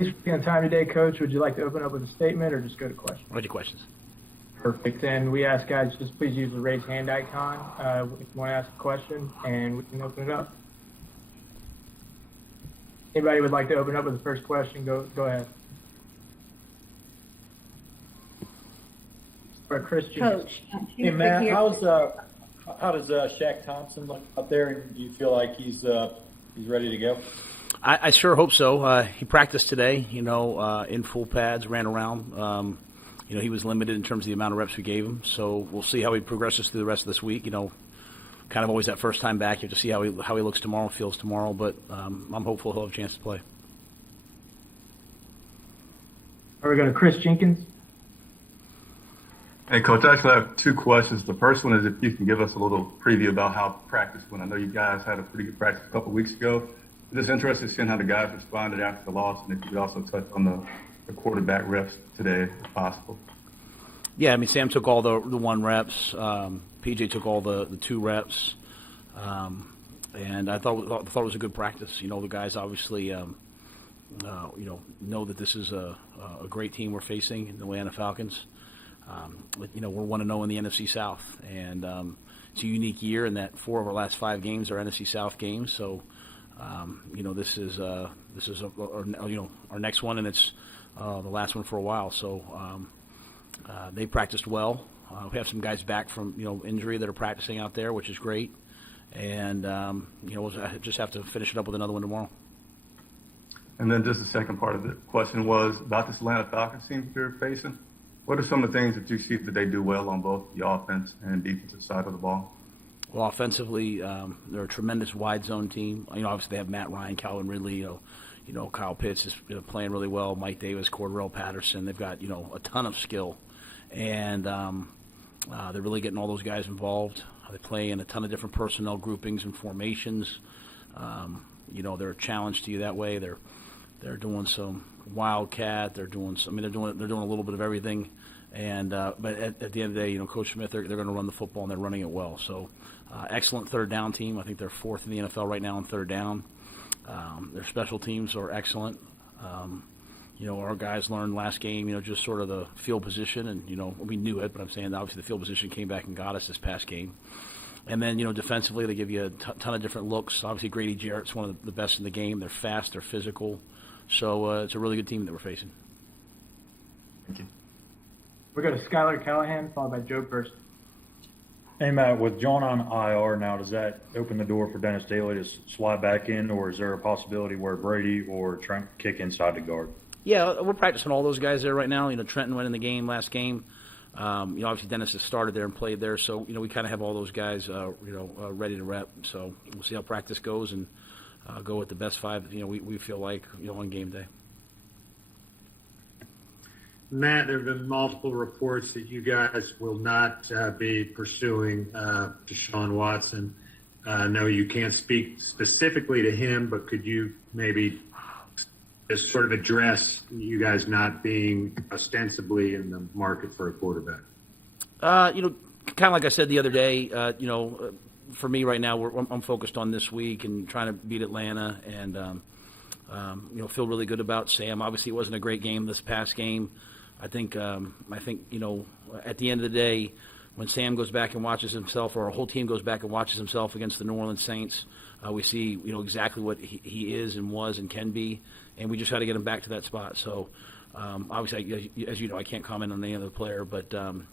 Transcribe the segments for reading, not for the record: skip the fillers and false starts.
Thanks for taking the time today, Coach. Would you like to open up with a statement or just go to questions? Ready questions. Perfect. And we ask guys just please use the raise hand icon if you want to ask a question, and we can open it up. Anybody would like to open up with the first question? Go ahead. Or Christian. Coach. Hey Matt, how does Shaq Thompson look up there? And do you feel like he's ready to go? I sure hope so. He practiced today, in full pads, ran around. He was limited in terms of the amount of reps we gave him. So we'll see how he progresses through the rest of this week. Kind of always that first time back. You have to see how he looks tomorrow, feels tomorrow. But I'm hopeful he'll have a chance to play. Are we going to Chris Jenkins? Hey, Coach, I actually have two questions. The first one is if you can give us a little preview about how practice went. I know you guys had a pretty good practice a couple of weeks ago. I'm just interested in seeing how the guys responded after the loss, and if you could also touch on the quarterback reps today, if possible. Yeah, Sam took all the 1 reps. PJ took all the 2 reps. And I thought it was a good practice. The guys obviously, know that this is a great team we're facing, the Atlanta Falcons. We're 1-0 in the NFC South, and it's a unique year in that 4 of our last 5 games are NFC South games. So, this is our next one, and it's the last one for a while. So they practiced well. We have some guys back from injury that are practicing out there, which is great. And we'll just have to finish it up with another one tomorrow. And then just the second part of the question was about this Atlanta Falcons team that you're facing. What are some of the things that you see that they do well on both the offense and defensive side of the ball? Well, offensively, they're a tremendous wide zone team. Obviously they have Matt Ryan, Calvin Ridley. Kyle Pitts is playing really well. Mike Davis, Cordell Patterson. They've got a ton of skill, and they're really getting all those guys involved. They play in a ton of different personnel groupings and formations. They're a challenge to you that way. They're doing some wildcat. They're doing a little bit of everything. And but at the end of the day, Coach Smith, they're going to run the football, and they're running it well. So excellent third down team. I think they're 4th in the NFL right now on third down. Their special teams are excellent. Our guys learned last game, just sort of the field position, and we knew it, but I'm saying obviously the field position came back and got us this past game. And then defensively they give you a ton of different looks. Obviously Grady Jarrett's one of the best in the game. They're fast, they're physical. So it's a really good team that we're facing. Thank you. We're going to Skylar Callahan, followed by Joe Burst. Hey Matt, with John on IR now, does that open the door for Dennis Daly to slide back in, or is there a possibility where Brady or Trent kick inside the guard? Yeah, we're practicing all those guys there right now. Trenton went in the game last game. Obviously Dennis has started there and played there, so we kind of have all those guys ready to rep. So we'll see how practice goes and go with the best 5 we feel like on game day. Matt, there have been multiple reports that you guys will not be pursuing Deshaun Watson. I know you can't speak specifically to him, but could you maybe just sort of address you guys not being ostensibly in the market for a quarterback? Kind of like I said the other day, for me right now, I'm focused on this week and trying to beat Atlanta and, feel really good about Sam. Obviously, it wasn't a great game this past game. I think at the end of the day, when Sam goes back and watches himself, or our whole team goes back and watches himself against the New Orleans Saints, we see exactly what he is and was and can be, and we just had to get him back to that spot. So obviously, as you know, I can't comment on any other player, but I'm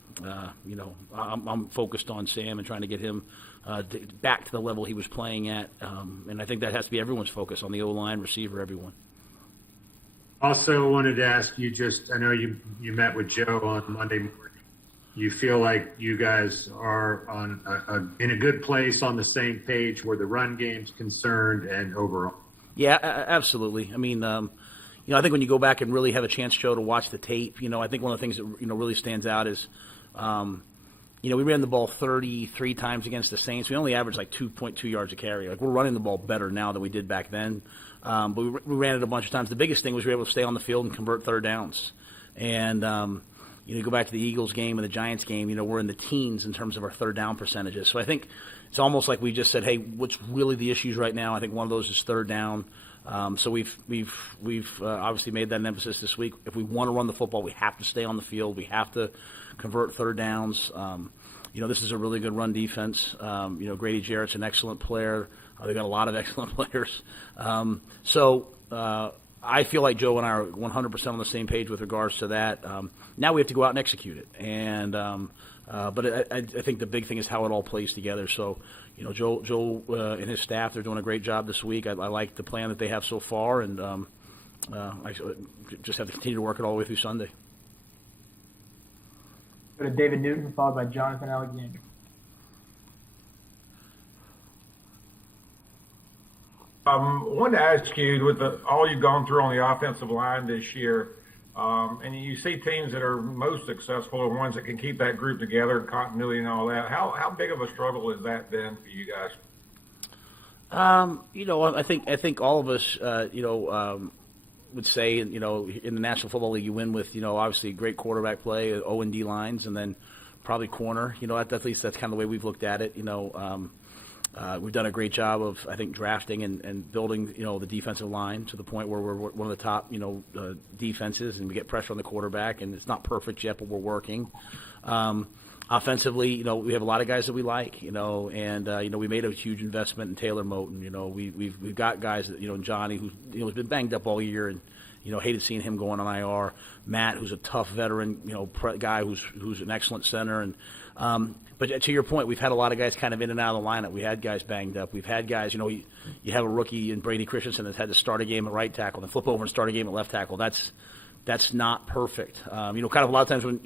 focused on Sam and trying to get him back to the level he was playing at, and I think that has to be everyone's focus on the O-line, receiver, everyone. Also wanted to ask you I know you met with Joe on Monday morning. You feel like you guys are in a good place, on the same page where the run game's concerned and overall? Yeah, absolutely. I mean, I think when you go back and really have a chance, Joe, to watch the tape, I think one of the things that really stands out is, we ran the ball 33 times against the Saints. We only averaged like 2.2 yards a carry. Like, we're running the ball better now than we did back then. But we ran it a bunch of times. The biggest thing was we were able to stay on the field and convert third downs. And, you go back to the Eagles game and the Giants game, we're in the teens in terms of our third down percentages. So I think it's almost like we just said, hey, what's really the issues right now? I think one of those is third down. So we've obviously made that an emphasis this week. If we want to run the football, we have to stay on the field. We have to convert third downs. This is a really good run defense. Grady Jarrett's an excellent player. They've got a lot of excellent players. I feel like Joe and I are 100% on the same page with regards to that. Now we have to go out and execute it. But I think the big thing is how it all plays together. So, Joe and his staff, they're doing a great job this week. I like the plan that they have so far, and I just have to continue to work it all the way through Sunday. Go to David Newton, followed by Jonathan Alexander. Wanted to ask you, with all you've gone through on the offensive line this year, and you see teams that are most successful are ones that can keep that group together, continuity and all that. How big of a struggle has that been for you guys? I think all of us, would say, in the National Football League, you win with, obviously great quarterback play, O&D lines, and then probably corner. At least that's kind of the way we've looked at it. We've done a great job of, I think, drafting and building, the defensive line to the point where we're one of the top, defenses, and we get pressure on the quarterback, and it's not perfect yet, but we're working. Offensively, we have a lot of guys that we like, and we made a huge investment in Taylor Moton. We've got guys that, Johnny, who has been banged up all year, and hated seeing him going on IR. Matt, who's a tough veteran, guy who's an excellent center, and but to your point, we've had a lot of guys kind of in and out of the lineup. We had guys banged up. We've had guys, you have a rookie in Brady Christensen that's had to start a game at right tackle and flip over and start a game at left tackle. That's not perfect. Kind of a lot of times when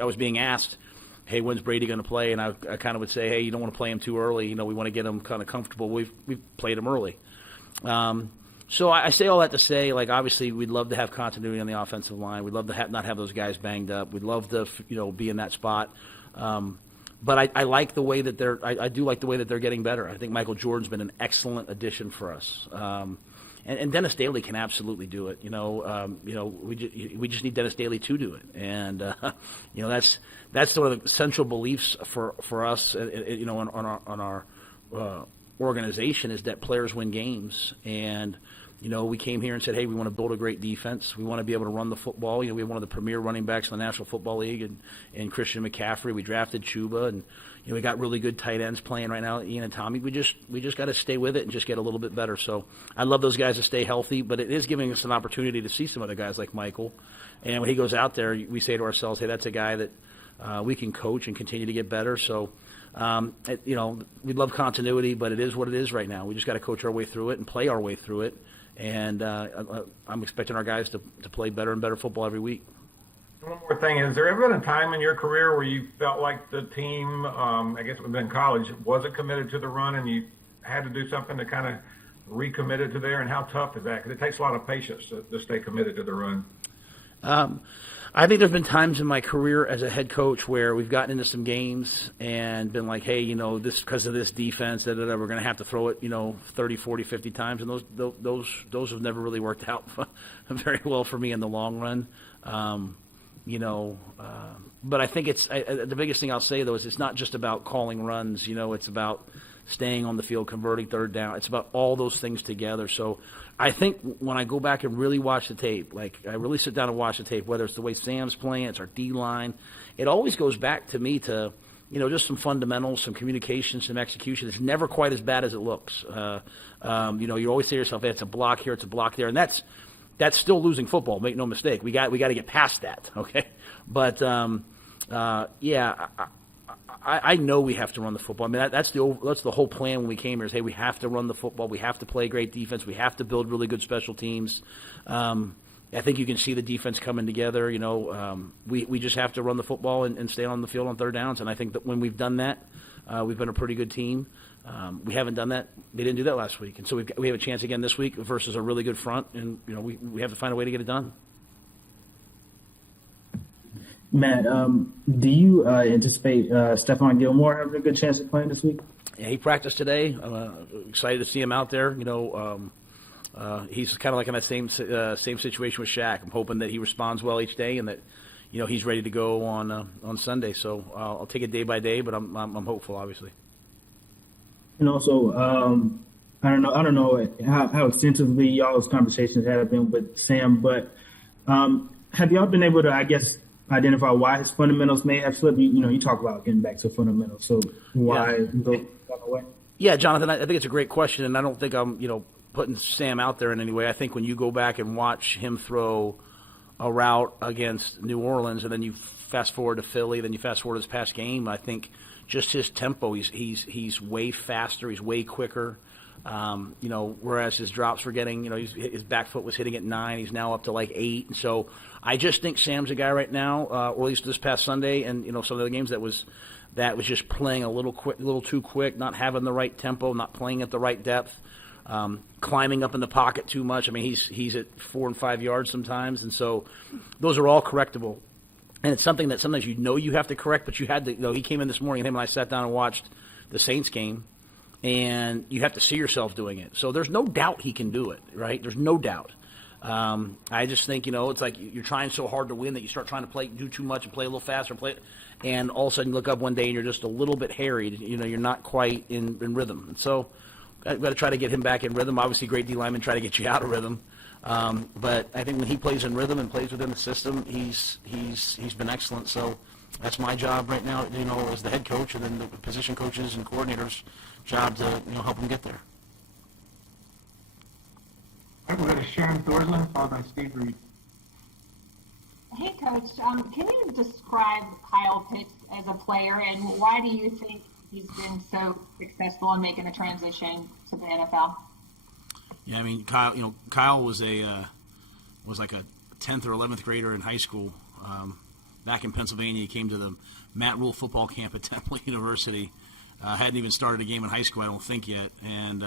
I was being asked, hey, when's Brady going to play? And I kind of would say, hey, you don't want to play him too early. We want to get him kind of comfortable. We've played him early. So I say all that to say, obviously we'd love to have continuity on the offensive line. We'd love to not have those guys banged up. We'd love to, be in that spot. But I like the way that I do like the way that they're getting better. I think Michael Jordan's been an excellent addition for us. And Dennis Daly can absolutely do it. We just need Dennis Daly to do it. And, that's sort of the central beliefs for us, on our organization, is that players win games. And, we came here and said, hey, we want to build a great defense. We want to be able to run the football. We have one of the premier running backs in the National Football League, and Christian McCaffrey. We drafted Chuba, and we got really good tight ends playing right now, Ian and Tommy. We just got to stay with it and just get a little bit better. So I love those guys to stay healthy, but it is giving us an opportunity to see some other guys like Michael. And when he goes out there, we say to ourselves, hey, that's a guy that we can coach and continue to get better. So, we love continuity, but it is what it is right now. We just got to coach our way through it and play our way through it. And I'm expecting our guys to play better and better football every week. One more thing, has there ever been a time in your career where you felt like the team, I guess it would have been college, wasn't committed to the run and you had to do something to kind of recommit it to there? And how tough is that? Because it takes a lot of patience to stay committed to the run. I think there's been times in my career as a head coach where we've gotten into some games and been like, hey, this because of this defense, we're going to have to throw it, 30, 40, 50 times. And those have never really worked out very well for me in the long run. But I think the biggest thing I'll say, though, is it's not just about calling runs. It's about staying on the field, converting third down. It's about all those things together. So I think when I go back and really watch the tape, I really sit down and watch the tape, whether it's the way Sam's playing, it's our D-line, it always goes back to me to, just some fundamentals, some communication, some execution. It's never quite as bad as it looks. You always say to yourself, hey, it's a block here, it's a block there, and that's still losing football. Make no mistake. We got to get past that, okay? But I know we have to run the football. I mean, that's the whole plan when we came here. Is hey, we have to run the football. We have to play great defense. We have to build really good special teams. I think you can see the defense coming together. We just have to run the football and stay on the field on third downs. And I think that when we've done that, we've been a pretty good team. We haven't done that. They didn't do that last week, and so we have a chance again this week versus a really good front. And we have to find a way to get it done. Matt, do you anticipate Stephon Gilmore having a good chance of playing this week? Yeah, he practiced today. Excited to see him out there. He's kind of like in that same situation with Shaq. I'm hoping that he responds well each day and that he's ready to go on Sunday. So I'll take it day by day, but I'm hopeful, obviously. And also, I don't know how extensively y'all's conversations have been with Sam, but have y'all been able to, I guess, identify why his fundamentals may have slipped? You talk about getting back to fundamentals, so why go that way? Yeah, Jonathan, I think it's a great question, and I don't think I'm, putting Sam out there in any way. I think when you go back and watch him throw a route against New Orleans, and then you fast forward to Philly, then you fast forward to this past game, I think just his tempo, he's way faster, he's way quicker. Whereas his drops were getting, his back foot was hitting at 9, he's now up to like 8. And so I just think Sam's a guy right now, or at least this past Sunday, and some of the games that was just playing a little too quick, not having the right tempo, not playing at the right depth. Climbing up in the pocket too much. I mean, he's at 4 and 5 yards sometimes, and so those are all correctable. And it's something that sometimes you have to correct, but you had to. He came in this morning, and him and I sat down and watched the Saints game, and you have to see yourself doing it. So there's no doubt he can do it, right? There's no doubt. I just think it's like you're trying so hard to win that you start trying to do too much and play a little faster, and all of a sudden you look up one day and you're just a little bit harried. You're not quite in rhythm, and so. I've got to try to get him back in rhythm. Obviously, great D linemen try to get you out of rhythm, but I think when he plays in rhythm and plays within the system, he's been excellent. So that's my job right now, as the head coach, and then the position coaches and coordinators' job to help him get there. All right, we'll go to Sharon Thorsland, followed by Steve Reed. Hey, Coach. Can you describe Kyle Pitts as a player, and why do you think he's been so successful in making a transition to the NFL? Yeah, I mean, Kyle was like a 10th or 11th grader in high school. Back in Pennsylvania, he came to the Matt Rhule football camp at Temple University. Hadn't even started a game in high school, I don't think yet. And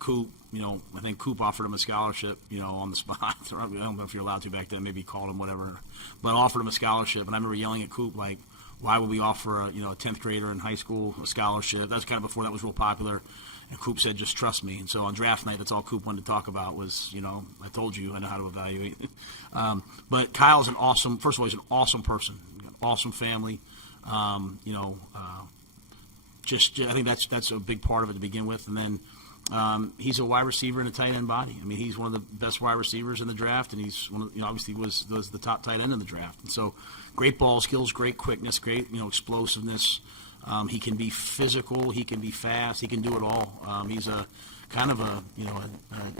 Coop, I think Coop offered him a scholarship, on the spot. I don't know if you're allowed to back then. Maybe he called him, whatever. But offered him a scholarship. And I remember yelling at Coop, like, why would we offer a 10th grader in high school a scholarship? That was kind of before that was real popular. And Coop said, just trust me. And so on draft night, that's all Coop wanted to talk about was, I told you I know how to evaluate. But Kyle's first of all, he's an awesome person, awesome family. I think that's a big part of it to begin with. And then he's a wide receiver and a tight end body. I mean, he's one of the best wide receivers in the draft, and he's obviously was the top tight end in the draft. And so, great ball skills, great quickness, great explosiveness. He can be physical, he can be fast, he can do it all. He's a kind of a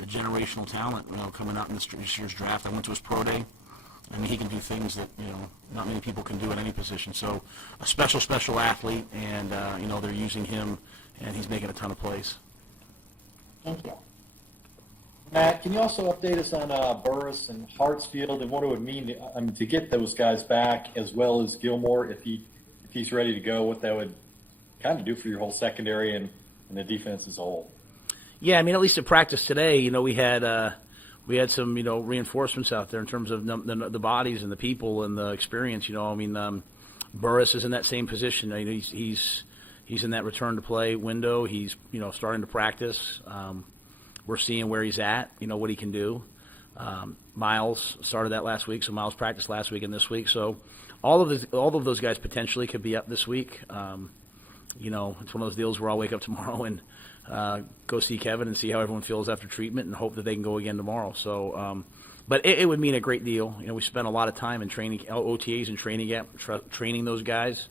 generational talent coming out in this year's draft. I went to his pro day. I mean, he can do things that not many people can do at any position. So, a special athlete, and they're using him, and he's making a ton of plays. Thank you. Matt, can you also update us on Burris and Hartsfield and what it would mean to get those guys back, as well as Gilmore, if he's ready to go, what that would kind of do for your whole secondary and the defense as a whole? Yeah, I mean, at least at practice today, we had some reinforcements out there in terms of the bodies and the people and the experience. Burris is in that same position. He's in that return to play window. He's starting to practice. We're seeing where he's at, what he can do. Miles started that last week, so Miles practiced last week and this week. So all of those guys potentially could be up this week. It's one of those deals where I'll wake up tomorrow and go see Kevin and see how everyone feels after treatment and hope that they can go again tomorrow. So, but it would mean a great deal. We spent a lot of time in training, OTAs and training those guys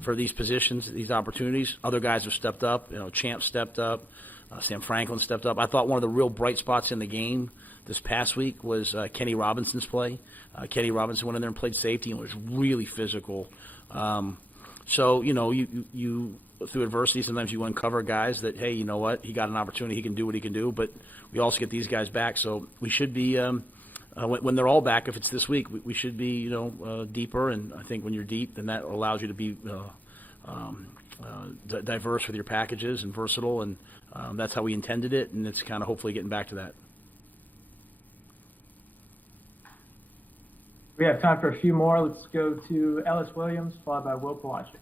for these positions, these opportunities. Other guys have stepped up. Champ stepped up. Sam Franklin stepped up. I thought one of the real bright spots in the game this past week was Kenny Robinson's play. Kenny Robinson went in there and played safety and was really physical. So, you through adversity, sometimes you uncover guys that, hey, you know what, he got an opportunity, he can do what he can do, but we also get these guys back. So we should be, when they're all back, if it's this week, we should be, deeper. And I think when you're deep, then that allows you to be diverse with your packages and versatile. And that's how we intended it. And it's kind of hopefully getting back to that. We have time for a few more. Let's go to Ellis Williams, followed by Will Palacic.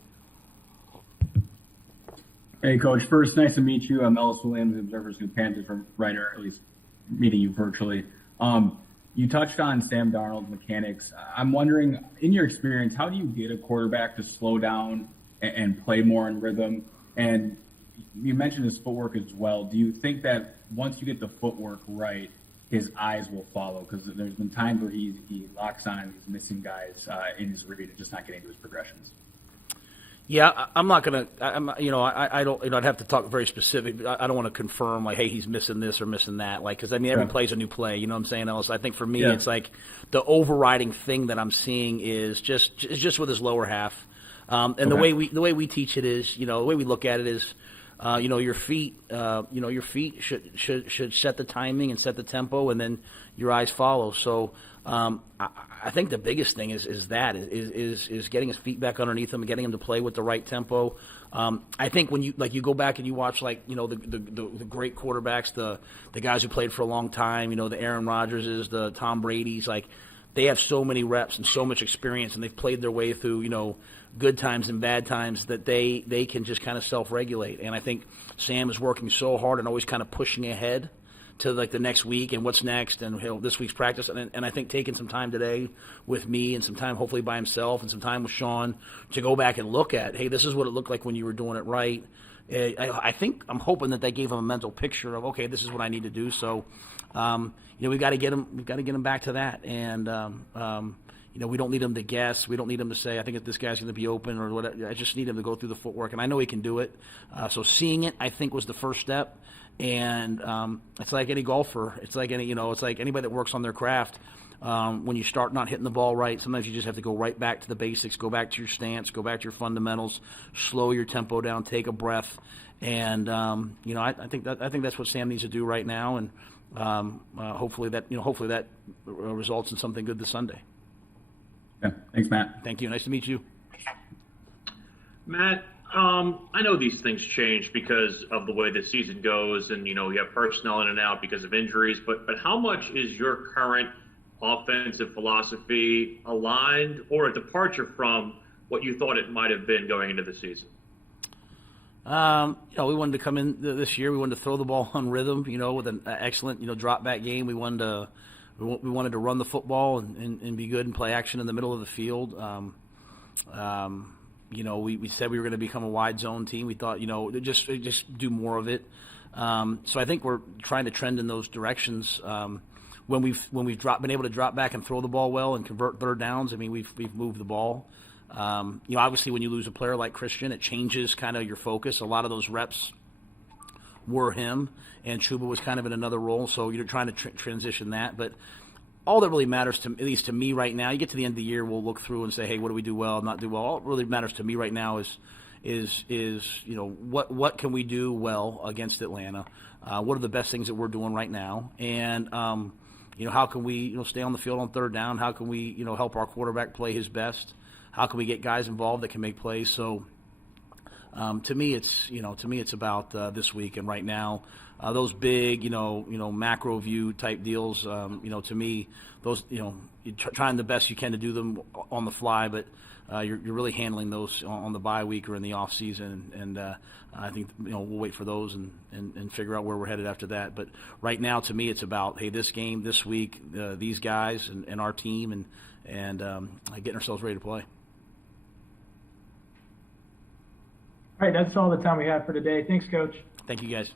Hey, Coach. First, nice to meet you. I'm Ellis Williams, Observers and Panthers from writer, at least meeting you virtually. You touched on Sam Darnold's mechanics. I'm wondering, in your experience, how do you get a quarterback to slow down and play more in rhythm? And you mentioned his footwork as well. Do you think that once you get the footwork right, his eyes will follow? Because there's been times where he locks on, he's missing guys in his read and just not getting to his progressions. Yeah, I'm not gonna. I don't. I'd have to talk very specific. I don't want to confirm like, hey, he's missing this or missing that. Like, because I mean, every play's a new play. You know what I'm saying, Ellis? I think for me, it's like the overriding thing that I'm seeing is just with his lower half, and the way we teach it is, the way we look at it is, your feet, your feet should set the timing and set the tempo, and then your eyes follow. So. I think the biggest thing is getting his feet back underneath him and getting him to play with the right tempo. I think when you go back and you watch the great quarterbacks, the guys who played for a long time, the Aaron Rodgerses, the Tom Brady's, like they have so many reps and so much experience, and they've played their way through good times and bad times that they can just kind of self-regulate. And I think Sam is working so hard and always kind of pushing ahead to like the next week and what's next and this week's practice, and I think taking some time today with me and some time hopefully by himself and some time with Sean to go back and look at, hey, this is what it looked like when you were doing it right. I'm hoping that they gave him a mental picture of, okay, this is what I need to do. So we've got to get him back to that, and we don't need him to guess. We don't need him to say, I think this guy's going to be open or whatever. I just need him to go through the footwork, and I know he can do it. So seeing it, I think, was the first step. And it's like any golfer. It's like it's like anybody that works on their craft. When you start not hitting the ball right, sometimes you just have to go right back to the basics, go back to your stance, go back to your fundamentals, slow your tempo down, take a breath. And I think that's what Sam needs to do right now. And hopefully that results in something good this Sunday. Yeah, thanks, Matt. Thank you. Nice to meet you. Matt, I know these things change because of the way the season goes, and you have personnel in and out because of injuries. But how much is your current offensive philosophy aligned or a departure from what you thought it might have been going into the season? We wanted to come in this year. We wanted to throw the ball on rhythm. With an excellent drop back game. We wanted to run the football and be good and play action in the middle of the field. We said we were going to become a wide zone team. We thought, just do more of it. So I think we're trying to trend in those directions. When we've been able to drop back and throw the ball well and convert third downs, I mean, we've moved the ball. Obviously when you lose a player like Christian, it changes kind of your focus. A lot of those reps were him, and Chuba was kind of in another role. So you're trying to transition that, but. All that really matters at least to me right now, you get to the end of the year, we'll look through and say, hey, what do we do well, not do well? All that really matters to me right now is what can we do well against Atlanta? What are the best things that we're doing right now? And how can we stay on the field on third down? How can we help our quarterback play his best? How can we get guys involved that can make plays? So to me it's about this week and right now. Those big, macro view type deals, to me, those, you're trying the best you can to do them on the fly, but you're really handling those on the bye week or in the off season. And I think, we'll wait for those and figure out where we're headed after that. But right now, to me, it's about, hey, this game, this week, these guys and our team and getting ourselves ready to play. All right, that's all the time we have for today. Thanks, Coach. Thank you, guys.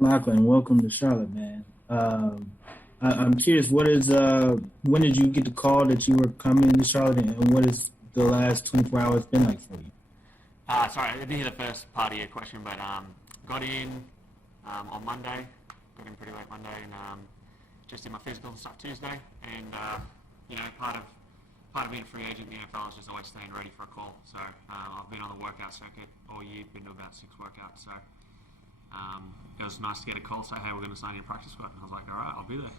Lachlan, welcome to Charlotte, man. I'm curious, when did you get the call that you were coming to Charlotte, and what has the last 24 hours been like for you? Sorry, I didn't hear the first part of your question, but got in on Monday, got in pretty late Monday, and just did my physical and stuff Tuesday. And part of being a free agent in the NFL is just always staying ready for a call. So I've been on the workout circuit all year, been to about 6 workouts. So it was nice to get a call, say, hey, we're going to sign you a practice squad. And I was like, all right, I'll be there.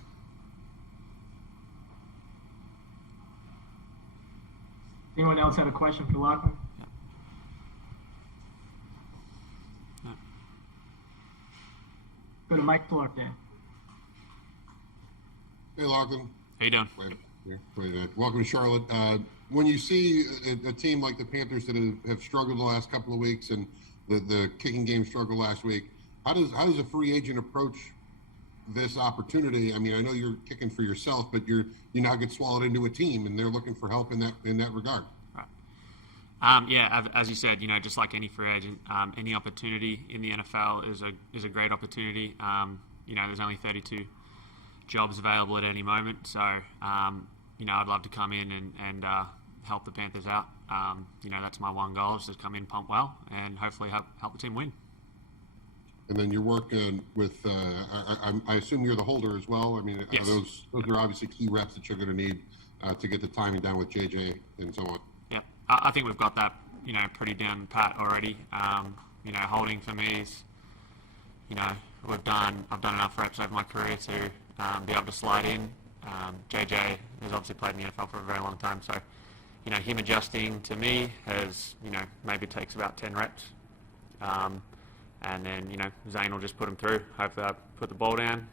Anyone else have a question for Lachlan? Go to Mike Clark then. Hey, Lachlan. How you doing? Welcome to Charlotte. When you see a team like the Panthers that have struggled the last couple of weeks and the kicking game struggled last week, how does a free agent approach this opportunity? I mean, I know you're kicking for yourself, but you now get swallowed into a team, and they're looking for help in that regard. Yeah, as you said, just like any free agent, any opportunity in the NFL is a great opportunity. There's only 32 jobs available at any moment, so I'd love to come in and help the Panthers out. That's my one goal, is to come in, pump well, and hopefully help the team win. And then you're working with, I assume you're the holder as well. I mean, yes. Those are obviously key reps that you're going to need to get the timing down with JJ and so on. Yeah, I think we've got that, pretty down pat already. Holding for me is, I've done enough reps over my career to be able to slide in. JJ has obviously played in the NFL for a very long time, so, him adjusting to me has, maybe takes about 10 reps. And then, Zane will just put him through. Hopefully I put the ball down,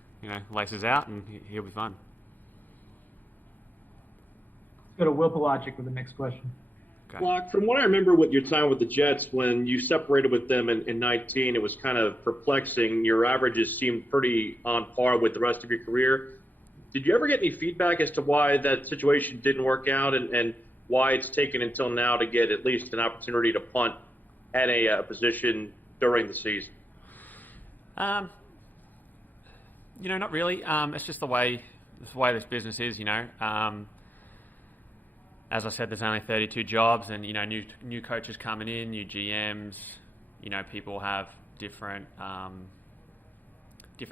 laces out, and he'll be fine. Let's go to Will Pelagic with the next question. Okay. Block, from what I remember with your time with the Jets, when you separated with them in 19, it was kind of perplexing. Your averages seemed pretty on par with the rest of your career. Did you ever get any feedback as to why that situation didn't work out and why it's taken until now to get at least an opportunity to punt at a position during the season? Not really. It's just the way this business is, As I said, there's only 32 jobs, and new coaches coming in, new GMs. People have different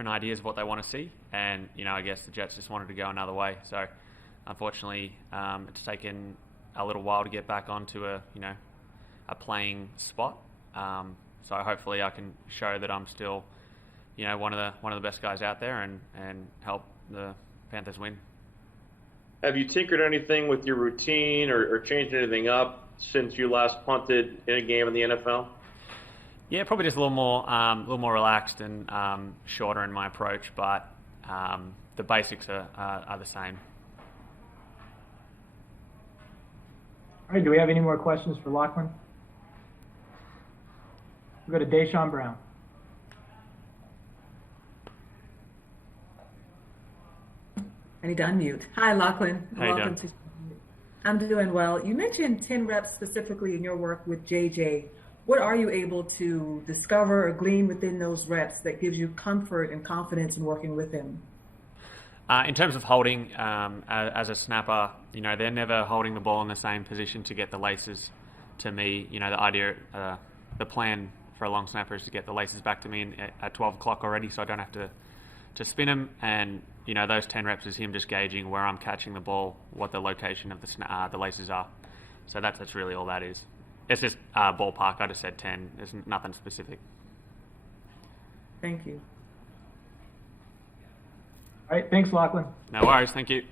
ideas of what they want to see, and I guess the Jets just wanted to go another way. So, unfortunately, it's taken a little while to get back onto a playing spot. So hopefully I can show that I'm still, one of the best guys out there and help the Panthers win. Have you tinkered anything with your routine or changed anything up since you last punted in a game in the NFL? Yeah, probably just a little more relaxed and shorter in my approach, but the basics are the same. All right, do we have any more questions for Lachlan? We'll go to Deshaun Brown. I need to unmute. Hi, Lachlan. How you Welcome doing? I'm doing well. You mentioned 10 reps specifically in your work with JJ. What are you able to discover or glean within those reps that gives you comfort and confidence in working with him? In terms of holding, as a snapper, they're never holding the ball in the same position to get the laces to me. The idea, the plan for a long snapper is to get the laces back to me at 12 o'clock already, so I don't have to spin them. And those 10 reps is him just gauging where I'm catching the ball, what the location of the laces are. So that's really all that is. It's just ballpark. I just said 10. There's nothing specific. Thank you. All right, thanks, Lachlan. No worries. Thank you.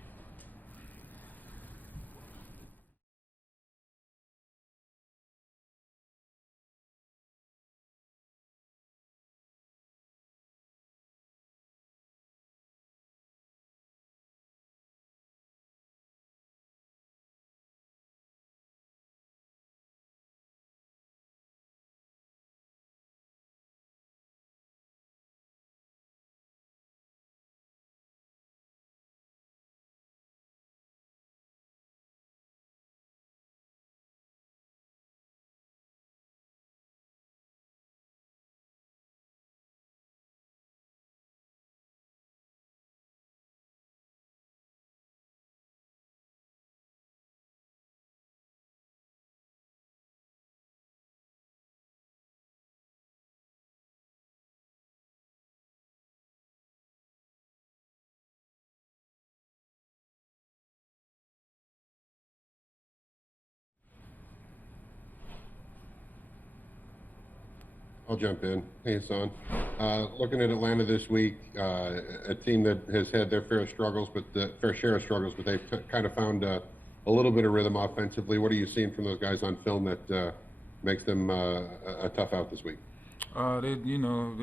I'll jump in. Hey, Hassan. Looking at Atlanta this week, a team that has had their fair share of struggles, but they've kind of found a little bit of rhythm offensively. What are you seeing from those guys on film that makes them a tough out this week? They're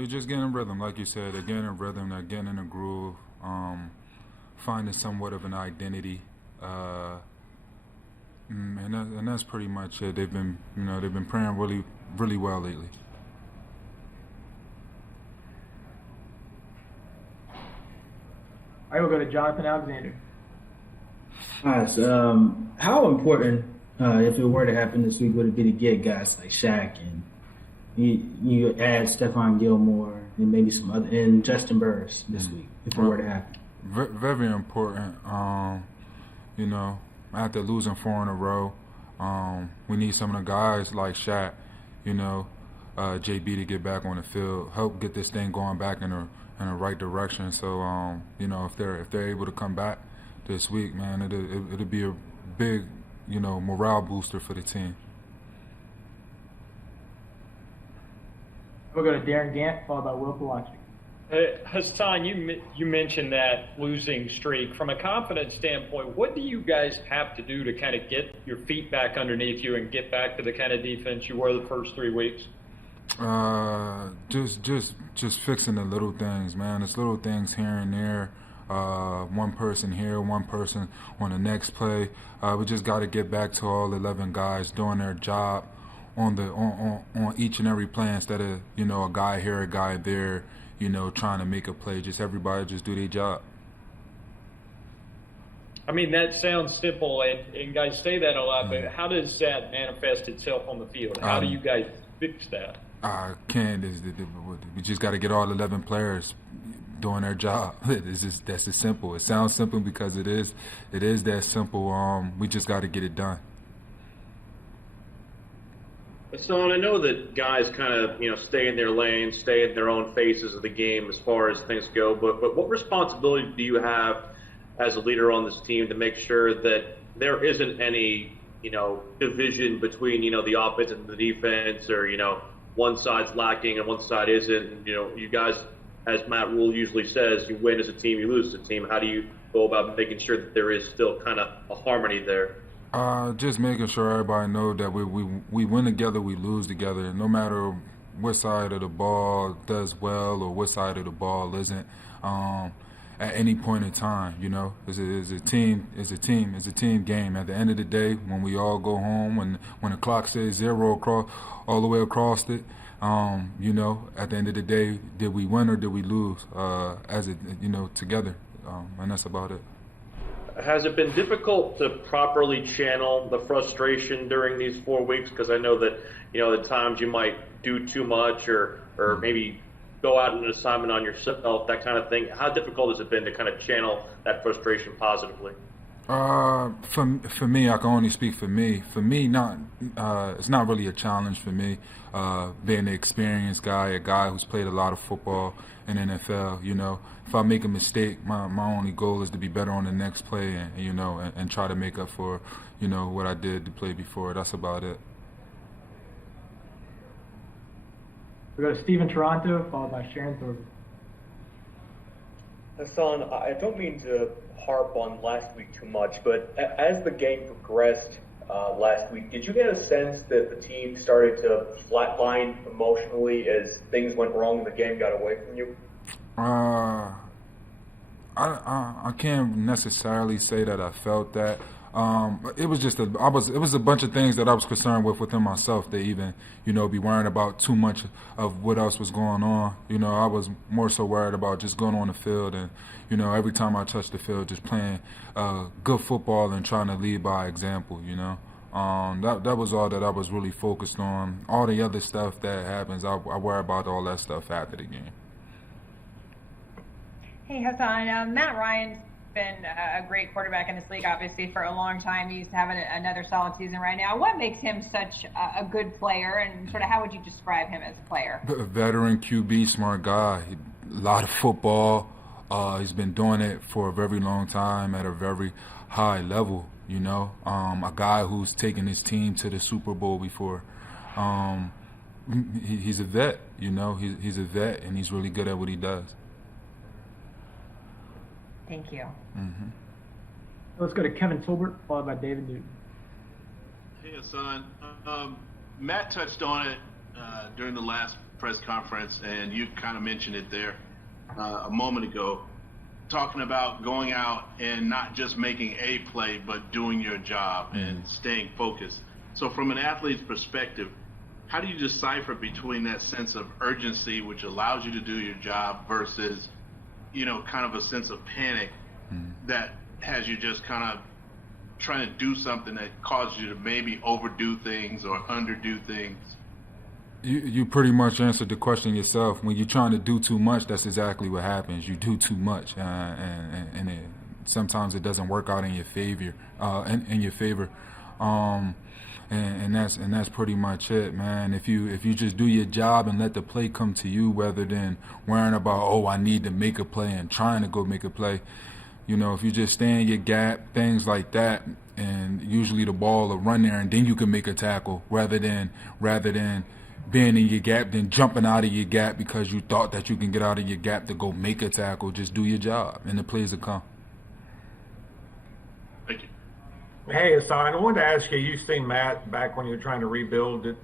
just getting rhythm, like you said. They're getting rhythm. They're getting in a groove, finding somewhat of an identity, and that's pretty much it. They've been playing really, really well lately. All right, we'll go to Jonathan Alexander. Guys, how important, if it were to happen this week, would it be to get guys like Shaq and you add Stephon Gilmore and maybe some other, and Justin Burris this week, if it were to happen? Very important. After losing 4 in a row, we need some of the guys like Shaq, JB to get back on the field, help get this thing going back in the right direction. So, if they're able to come back this week, man, it'll be a big, morale booster for the team. We'll go to Darren Gant, followed by Will Pawlowski. Hassan, you mentioned that losing streak. From a confidence standpoint, what do you guys have to do to kind of get your feet back underneath you and get back to the kind of defense you were the first 3 weeks? Just fixing the little things, man. It's little things here and there. One person here, one person on the next play. We just got to get back to all 11 guys doing their job on each and every play instead of a guy here, a guy there, trying to make a play. Just everybody just do their job. I mean, that sounds simple, and guys say that a lot, but how does that manifest itself on the field? How do you guys fix that? I can't. We just got to get all 11 players doing their job. That's as simple. It sounds simple because it is that simple. We just got to get it done. So I know that guys kind of, stay in their lane, stay in their own phases of the game as far as things go. But what responsibility do you have as a leader on this team to make sure that there isn't any, division between, the offense and the defense, or, one side's lacking and one side isn't? You guys, as Matt Rhule usually says, you win as a team, you lose as a team. How do you go about making sure that there is still kind of a harmony there? Just making sure everybody know that we win together, we lose together. No matter what side of the ball does well or what side of the ball isn't. At any point in time, it's a team game. At the end of the day, when we all go home, when the clock says 0 all the way across it, at the end of the day, did we win or did we lose? Together, and that's about it. Has it been difficult to properly channel the frustration during these 4 weeks? Because I know that, at times you might do too much or maybe go out on an assignment on yourself, that kind of thing. How difficult has it been to kind of channel that frustration positively? For me, I can only speak for me. For me, it's not really a challenge for me. Being an experienced guy, a guy who's played a lot of football in the NFL, if I make a mistake, my only goal is to be better on the next play and try to make up for, what I did the play before. That's about it. We go to Stephen Toronto, followed by Sharon Thorpe. Hassan, I don't mean to harp on last week too much, but as the game progressed last week, did you get a sense that the team started to flatline emotionally as things went wrong and the game got away from you? I can't necessarily say that I felt that. It was a bunch of things that I was concerned with within myself to even, be worrying about too much of what else was going on. I was more so worried about just going on the field and, every time I touched the field, just playing good football and trying to lead by example, That was all that I was really focused on. All the other stuff that happens, I worry about all that stuff after the game. Hey, Hassan, Matt Ryan's been a great quarterback in this league, obviously, for a long time. He's having another solid season right now. What makes him such a good player, and sort of how would you describe him as a player? A veteran QB, smart guy, a lot of football. He's been doing it for a very long time at a very high level, a guy who's taken his team to the Super Bowl before. he's a vet. You know, he's a vet, and he's really good at what he does. Thank you. Mm-hmm. Let's go to Kevin Tolbert, followed by David Newton. Hey, Hassan. Matt touched on it during the last press conference, and you kind of mentioned it there a moment ago, talking about going out and not just making a play, but doing your job and staying focused. So from an athlete's perspective, how do you decipher between that sense of urgency, which allows you to do your job, versus, kind of a sense of panic that has you just kind of trying to do something that causes you to maybe overdo things or underdo things? You pretty much answered the question yourself. When you're trying to do too much, that's exactly what happens. You do too much, and sometimes it doesn't work out in your favor. And that's pretty much it, man. If you just do your job and let the play come to you, rather than worrying about, I need to make a play and trying to go make a play. If you just stay in your gap, things like that, and usually the ball will run there, and then you can make a tackle rather than being in your gap, then jumping out of your gap because you thought that you can get out of your gap to go make a tackle. Just do your job, and the plays will come. Thank you. Hey, Hassan, I wanted to ask you, you've seen Matt back when you were trying to rebuild at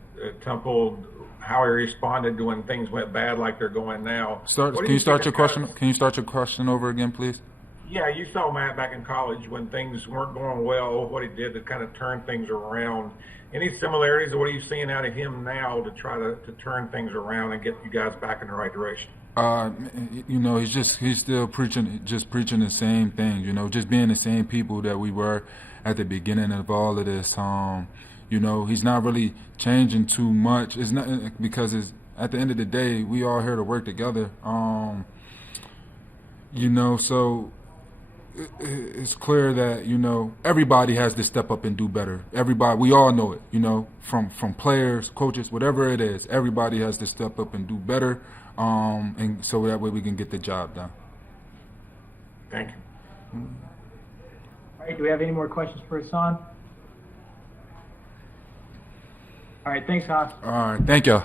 Temple, how he responded to when things went bad like they're going now. Can you start your question? Can you start your question over again, please? Yeah, you saw Matt back in college when things weren't going well, what he did to kind of turn things around. Any similarities, or what are you seeing out of him now to try to turn things around and get you guys back in the right direction? He's still preaching the same thing, just being the same people that we were at the beginning of all of this. He's not really changing too much. It's not because at the end of the day, we all here to work together. So it's clear that everybody has to step up and do better. Everybody, we all know it. From players, coaches, whatever it is, everybody has to step up and do better, and so that way we can get the job done. Thank you. All right, do we have any more questions for Hassan? All right, thanks, Haas. All right, thank you.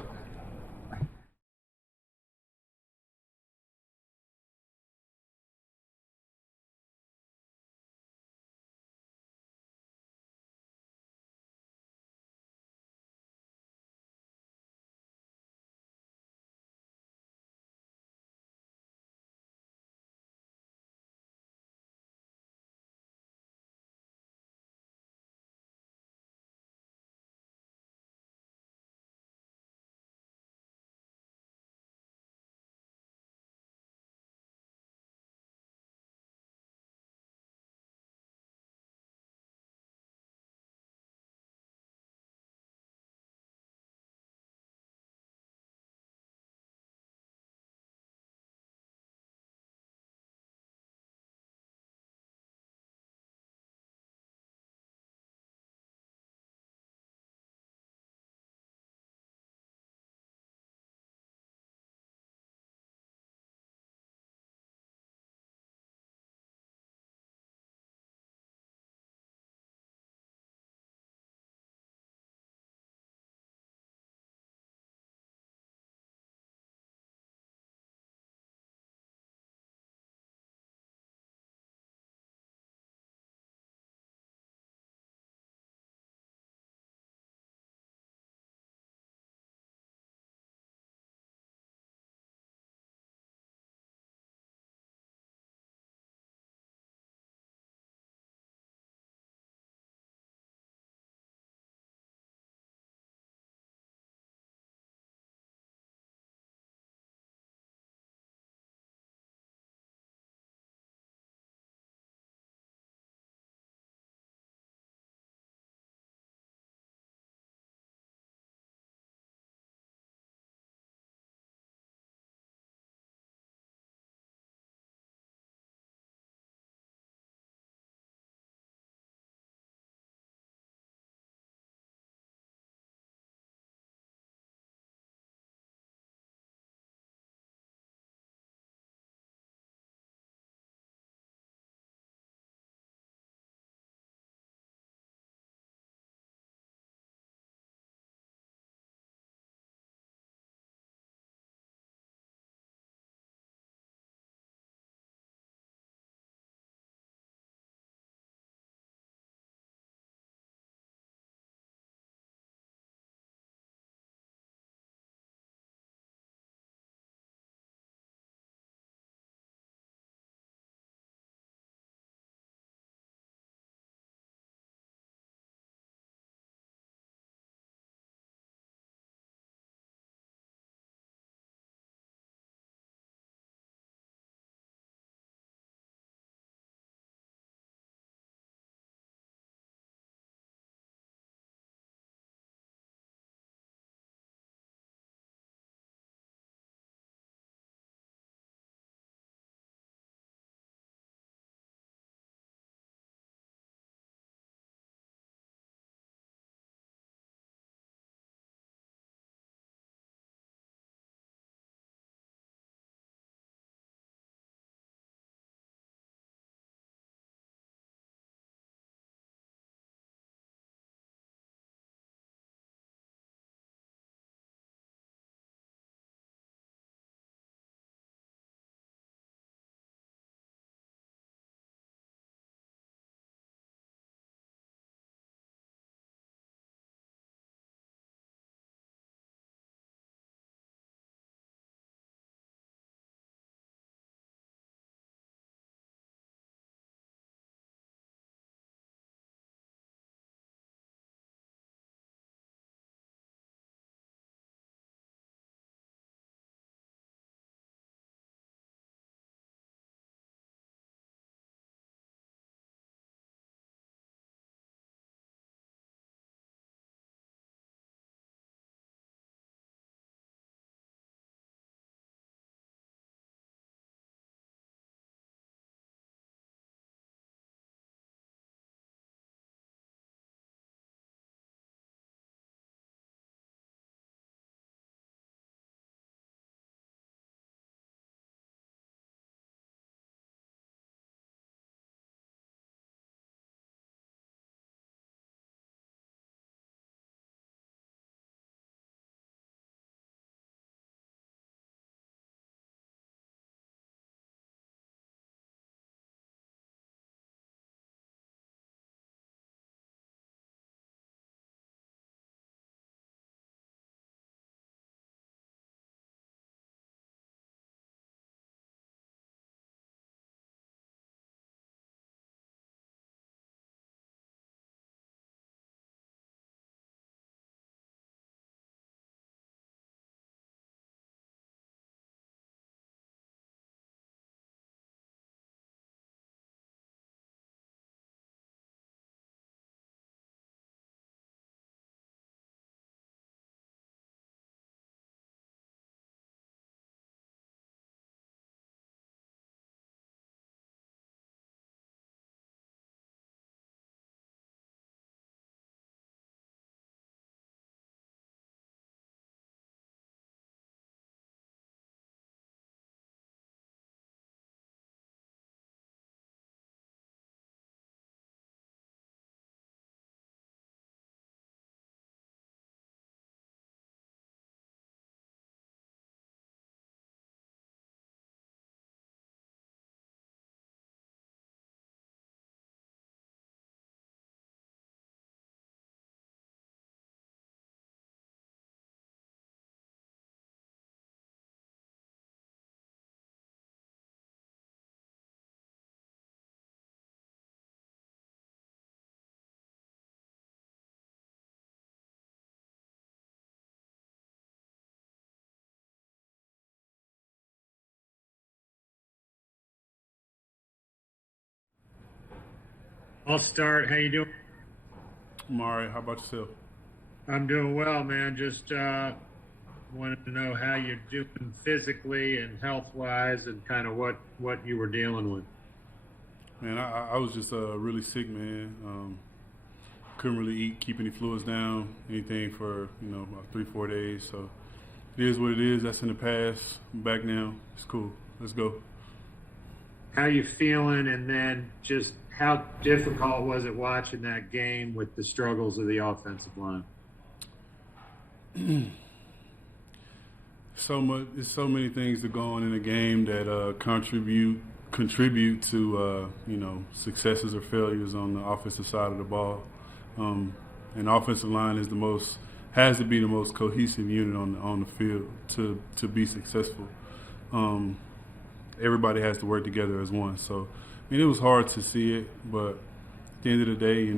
I'll start. How you doing? I'm all right. How about yourself? I'm doing well, man. Just wanted to know how you're doing physically and health-wise, and kind of what you were dealing with. Man, I was just really sick, man. Couldn't really eat, keep any fluids down, anything for about 3-4 days. So it is what it is. That's in the past. I'm back now. It's cool. Let's go. How you feeling, and then just how difficult was it watching that game with the struggles of the offensive line? There's so many things that go on in a game that contribute to successes or failures on the offensive side of the ball. And offensive line has to be the most cohesive unit on the field to be successful. Everybody has to work together as one. So, I mean, it was hard to see it, but at the end of the day,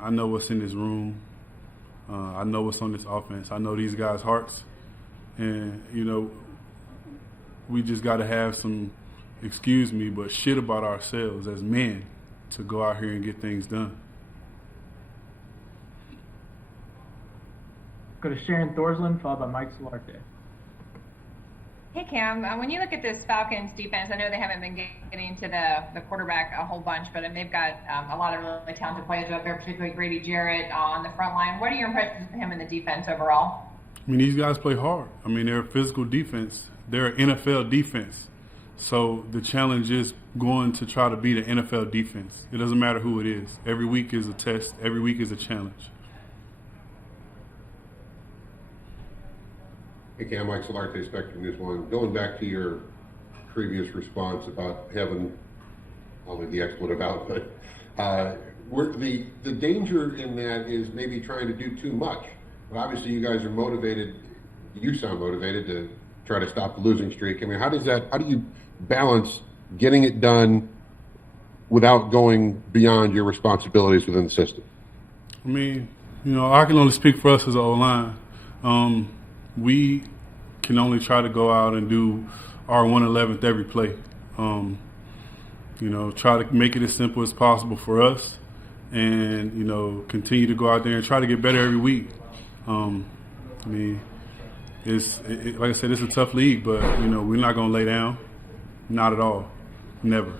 I know what's in this room. I know what's on this offense. I know these guys' hearts. And, we just got to have some, excuse me, but shit about ourselves as men to go out here and get things done. Go to Sharon Thorsland, followed by Mike Solarte. Hey Cam, when you look at this Falcons defense, I know they haven't been getting to the quarterback a whole bunch, but they've got a lot of really talented players out there, particularly Grady Jarrett on the front line. What are your impressions of him in the defense overall? I mean, these guys play hard. I mean, they're a physical defense. They're an NFL defense. So the challenge is going to try to beat an NFL defense. It doesn't matter who it is. Every week is a test. Every week is a challenge. Hey, Cam, Mike Solarte, Spectrum News 1. Going back to your previous response about having, I'll leave the expletive out, but the danger in that is maybe trying to do too much. But obviously you guys are motivated, you sound motivated to try to stop the losing streak. I mean, how do you balance getting it done without going beyond your responsibilities within the system? I mean, I can only speak for us as an O-line. We can only try to go out and do our 1/11th every play. Try to make it as simple as possible for us, and continue to go out there and try to get better every week. I mean, like I said, it's a tough league, but we're not going to lay down, not at all, never.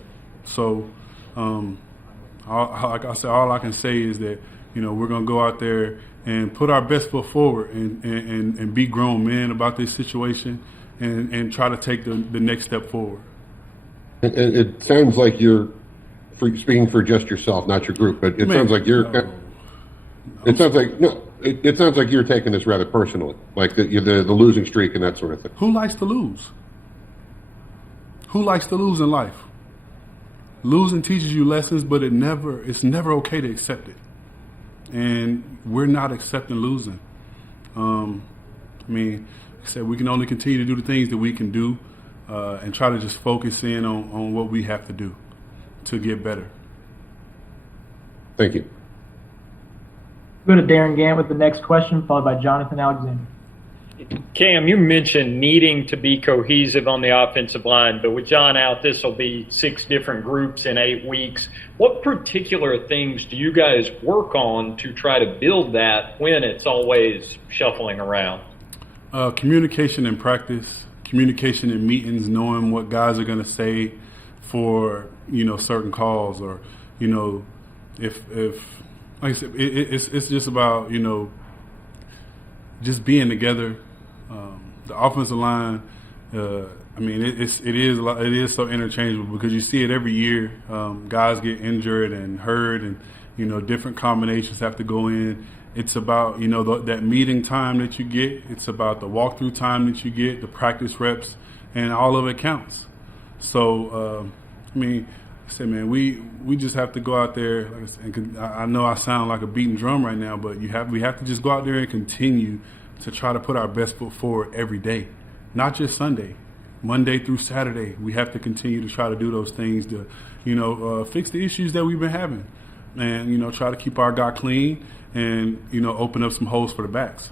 So, like I said, all I can say is that we're going to go out there and put our best foot forward and be grown men about this situation and try to take the next step forward. It sounds like you're speaking for just yourself, not your group, but it sounds like you're. It sounds like you're taking this rather personally, like the losing streak and that sort of thing. Who likes to lose? Who likes to lose in life? Losing teaches you lessons, but it's never okay to accept it. And we're not accepting losing. I mean, like I said, we can only continue to do the things that we can do and try to just focus in on what we have to do to get better. Thank you. Go to Darren Gant with the next question, followed by Jonathan Alexander. Cam, you mentioned needing to be cohesive on the offensive line, but with John out, this will be 6 different groups in 8 weeks. What particular things do you guys work on to try to build that when it's always shuffling around? Communication in practice, communication in meetings, knowing what guys are going to say for certain calls, or if like I said, it's just about just being together. The offensive line, I mean, it is so interchangeable because you see it every year. Guys get injured and hurt, and different combinations have to go in. It's about that meeting time that you get. It's about the walkthrough time that you get, the practice reps, and all of it counts. So, I mean, I said, man, we just have to go out there. Like I said, and I know I sound like a beaten drum right now, but we have to just go out there and continue to try to put our best foot forward every day, not just Sunday, Monday through Saturday. We have to continue to try to do those things to, fix the issues that we've been having, and try to keep our guy clean, and open up some holes for the backs.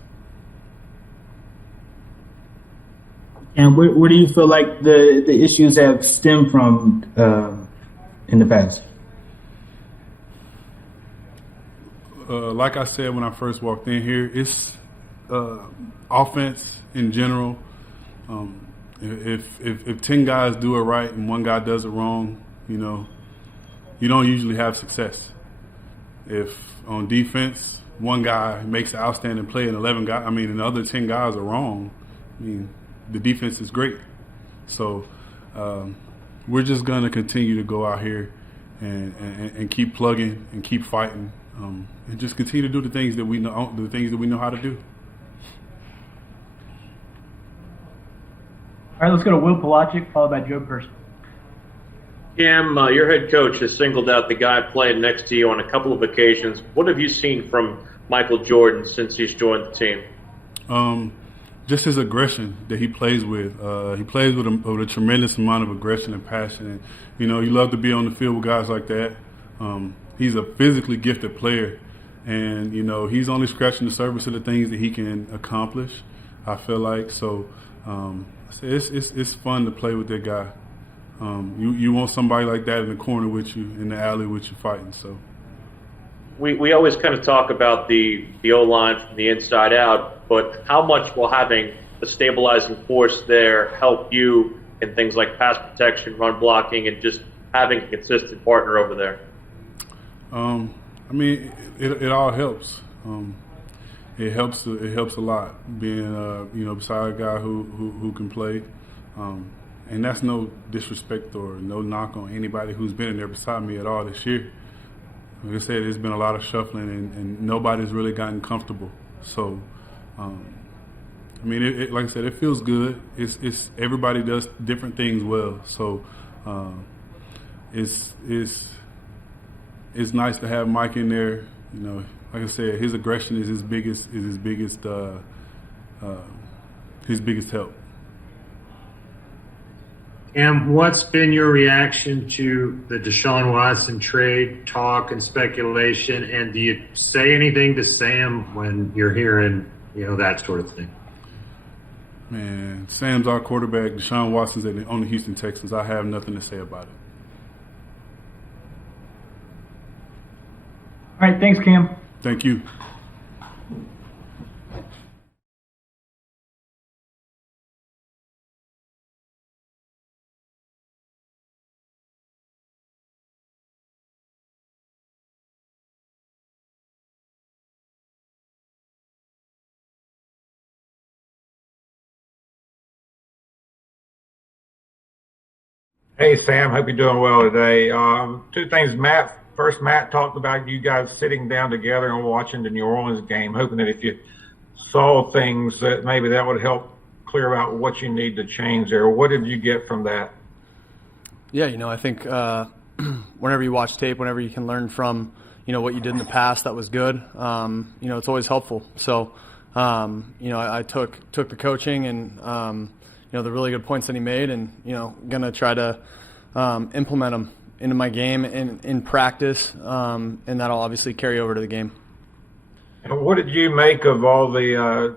And where do you feel like the issues have stemmed from in the past? like I said when I first walked in here, it's offense in general. If 10 guys do it right and one guy does it wrong, you don't usually have success. If on defense, one guy makes an outstanding play and and the other 10 guys are wrong, the defense is great. So we're just going to continue to go out here and keep plugging and keep fighting, and just continue to do the things that we know how to do. All right, let's go to Will Pelagic, followed by Joe Person. Cam, your head coach has singled out the guy playing next to you on a couple of occasions. What have you seen from Michael Jordan since he's joined the team? Just his aggression that he plays with. He plays with a tremendous amount of aggression and passion. And, you love to be on the field with guys like that. He's a physically gifted player. And, he's only scratching the surface of the things that he can accomplish, I feel like. So it's fun to play with that guy. You want somebody like that in the corner with you, in the alley with you fighting. So we always kind of talk about the O-line from the inside out, but how much will having a stabilizing force there help you in things like pass protection, run blocking, and just having a consistent partner over there? It all helps. It helps a lot being beside a guy who can play. And that's no disrespect or no knock on anybody who's been in there beside me at all this year. Like I said, there's been a lot of shuffling and nobody's really gotten comfortable. So, like I said, it feels good. It's everybody does different things well. So, it's nice to have Mike in there. Like I said, his aggression is his biggest help. And what's been your reaction to the Deshaun Watson trade talk and speculation? And do you say anything to Sam when you're hearing, that sort of thing? Man, Sam's our quarterback. Deshaun Watson's on the Houston Texans. I have nothing to say about it. All right, thanks, Cam. Thank you. Hey, Sam. Hope you're doing well today. Two things. Matt talked about you guys sitting down together and watching the New Orleans game, hoping that if you saw things that maybe that would help clear out what you need to change there. What did you get from that? Yeah, I think whenever you watch tape, whenever you can learn from, what you did in the past that was good, it's always helpful. So, I took the coaching and, the really good points that he made and, going to try to implement them into my game in practice, and that'll obviously carry over to the game. And what did you make of all the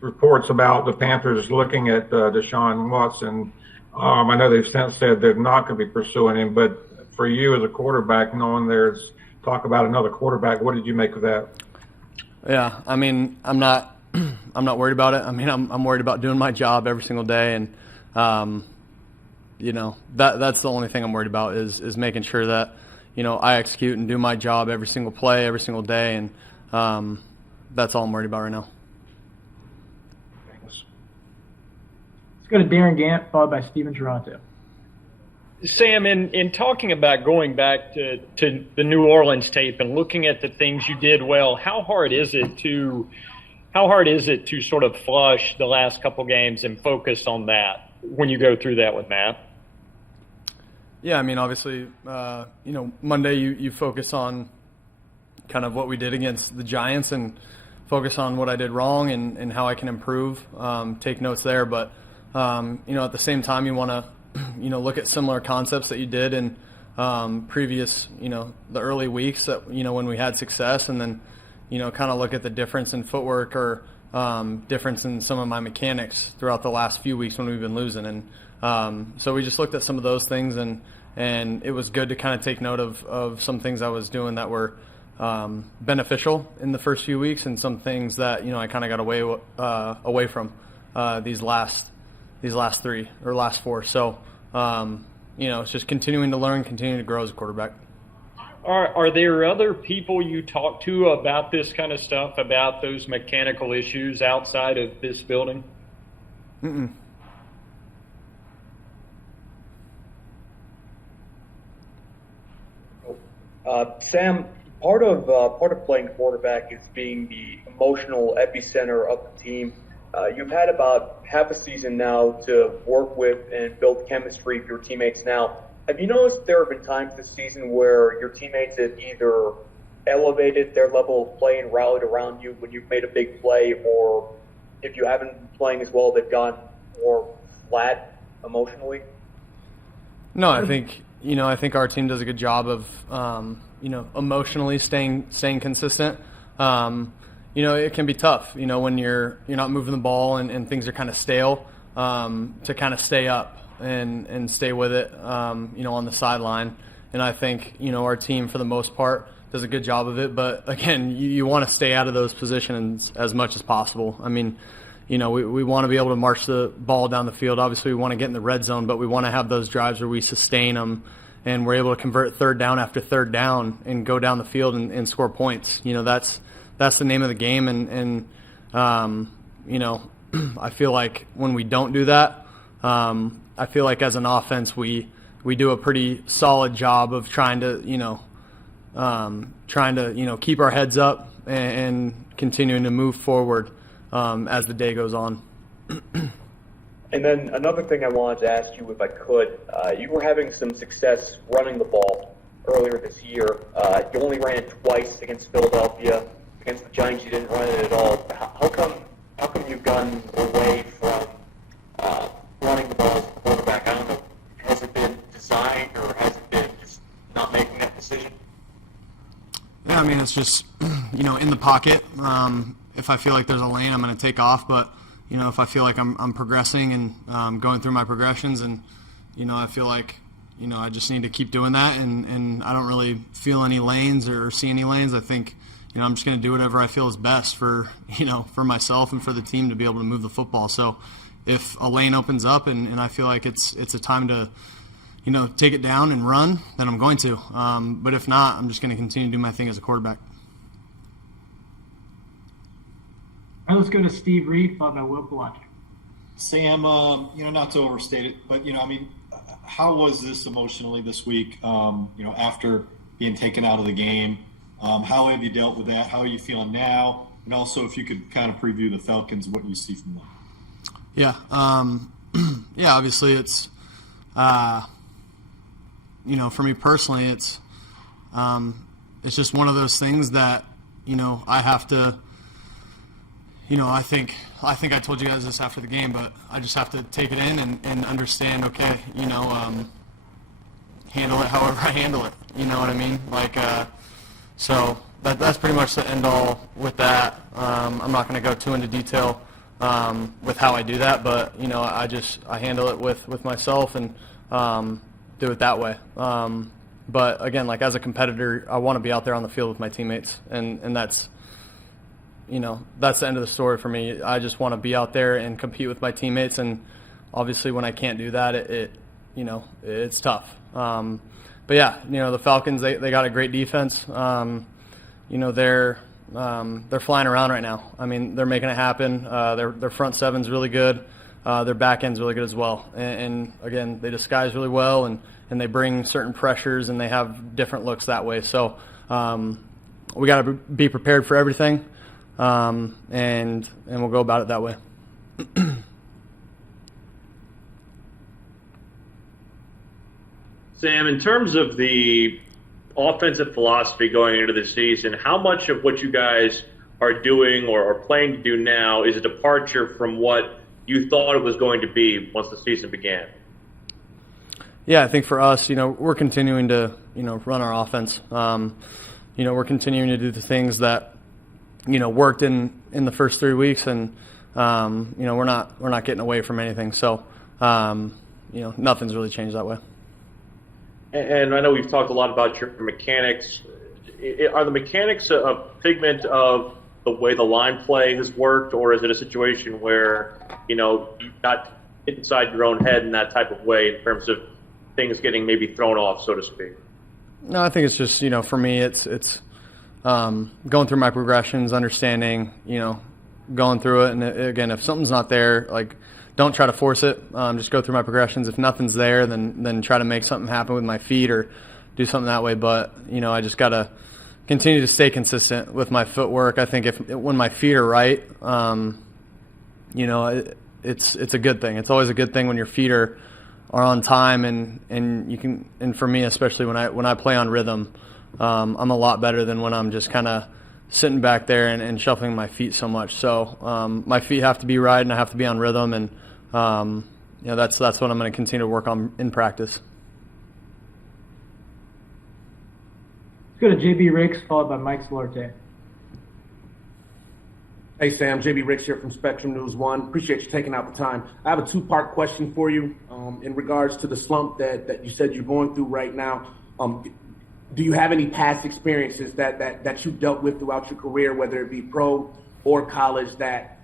reports about the Panthers looking at Deshaun Watson? I know they've since said they're not going to be pursuing him, but for you as a quarterback, knowing there's talk about another quarterback, what did you make of that? Yeah, I'm not worried about it. I'm worried about doing my job every single day, and that's the only thing I'm worried about is making sure that I execute and do my job every single play, every single day, and that's all I'm worried about right now. Thanks. Let's go to Darren Gant, followed by Steven Toronto. Sam, in talking about going back to the New Orleans tape and looking at the things you did well, how hard is it to sort of flush the last couple games and focus on that when you go through that with Matt? Yeah, obviously, Monday you focus on kind of what we did against the Giants and focus on what I did wrong and how I can improve, take notes there. But, at the same time, you want to, look at similar concepts that you did in previous, the early weeks that, when we had success, and then, kind of look at the difference in footwork or difference in some of my mechanics throughout the last few weeks when we've been losing. And so we just looked at some of those things, and it was good to kind of take note of some things I was doing that were beneficial in the first few weeks, and some things that I kind of got away from these last three or last four. So it's just continuing to learn, continuing to grow as a quarterback. Are there other people you talk to about this kind of stuff, about those mechanical issues outside of this building? Mm-mm. Sam, part of playing quarterback is being the emotional epicenter of the team. You've had about half a season now to work with and build chemistry with your teammates now. Have you noticed there have been times this season where your teammates have either elevated their level of play and rallied around you when you've made a big play, or if you haven't been playing as well, they've gone more flat emotionally? No, I think our team does a good job of emotionally staying consistent. It can be tough, when you're not moving the ball and things are kind of stale, to kind of stay up and stay with it, on the sideline. And I think, our team for the most part does a good job of it. But again, you want to stay out of those positions as much as possible. I mean, we want to be able to march the ball down the field. Obviously, we want to get in the red zone, but we want to have those drives where we sustain them and we're able to convert third down after third down and go down the field and score points. That's the name of the game. And I feel like when we don't do that, I feel like as an offense we do a pretty solid job of trying to keep our heads up and continuing to move forward as the day goes on. And then another thing I wanted to ask you, if I could, you were having some success running the ball earlier this year. You only ran it twice against Philadelphia. Against the Giants, you didn't run it at all. How come you've gotten away from running the ball as a quarterback? I don't know. Has it been designed, or has it been just not making that decision? Yeah, I mean, it's just, in the pocket. If I feel like there's a lane, I'm going to take off. But, if I feel like I'm progressing and going through my progressions and, I feel like, I just need to keep doing that. And I don't really feel any lanes or see any lanes. I think, I'm just going to do whatever I feel is best for, for myself and for the team to be able to move the football. So if a lane opens up and I feel like it's a time to, take it down and run, then I'm going to. But if not, I'm just going to continue to do my thing as a quarterback. All right, let's go to Steve Reed, followed by Will Blodgett. Sam, not to overstate it, but, how was this emotionally this week, after being taken out of the game? How have you dealt with that? How are you feeling now? And also, if you could kind of preview the Falcons, what you see from them. Yeah. Obviously it's, for me personally, it's just one of those things that, I have to, I think I told you guys this after the game, but I just have to take it in and understand, okay, handle it however I handle it. You know what I mean? So that's pretty much the end all with that. I'm not going to go too into detail with how I do that, but I handle it with myself and do it that way. But again, as a competitor, I want to be out there on the field with my teammates, and that's that's the end of the story for me. I just want to be out there and compete with my teammates, and obviously when I can't do that, it's tough. But yeah, the Falcons, they got a great defense. They're flying around right now. I mean, they're making it happen. Their front seven's really good. Their back end's really good as well. And again, they disguise really well, and they bring certain pressures, and they have different looks that way. So we got to be prepared for everything, and we'll go about it that way. Sam, in terms of the offensive philosophy going into the season, how much of what you guys are doing or are planning to do now is a departure from what you thought it was going to be once the season began? Yeah, I think for us, we're continuing to, run our offense. We're continuing to do the things that, worked in the first 3 weeks, and we're not getting away from anything. So, nothing's really changed that way. And I know we've talked a lot about your mechanics. are the mechanics a figment of the way the line play has worked, or is it a situation where, you got inside your own head in that type of way in terms of things getting maybe thrown off, so to speak? No, I think it's just, for me, it's going through my progressions, understanding, going through it. And again, if something's not there, like, don't try to force it. Just go through my progressions. If nothing's there, then try to make something happen with my feet or do something that way. But, I just got to continue to stay consistent with my footwork. I think when my feet are right, it's a good thing. It's always a good thing when your feet are on time, and you can, and for me, especially when I play on rhythm, I'm a lot better than when I'm just kind of sitting back there and shuffling my feet so much. So my feet have to be right, and I have to be on rhythm, and that's what I'm going to continue to work on in practice. Let's go to JB Ricks, followed by Mike Solarte. Hey, Sam. JB Ricks here from Spectrum News 1. Appreciate you taking out the time. I have a two-part question for you in regards to the slump that you said you're going through right now. Do you have any past experiences that you dealt with throughout your career, whether it be pro or college, that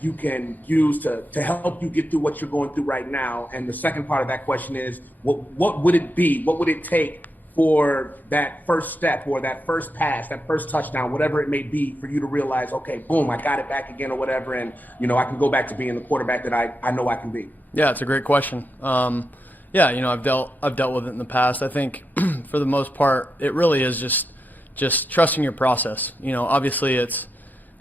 you can use to help you get through what you're going through right now? And the second part of that question is, what would it be? What would it take for that first step or that first pass, that first touchdown, whatever it may be, for you to realize, okay, boom, I got it back again or whatever, and, I can go back to being the quarterback that I know I can be? Yeah, it's a great question. I've dealt with it in the past. I think for the most part, it really is just trusting your process. Obviously it's,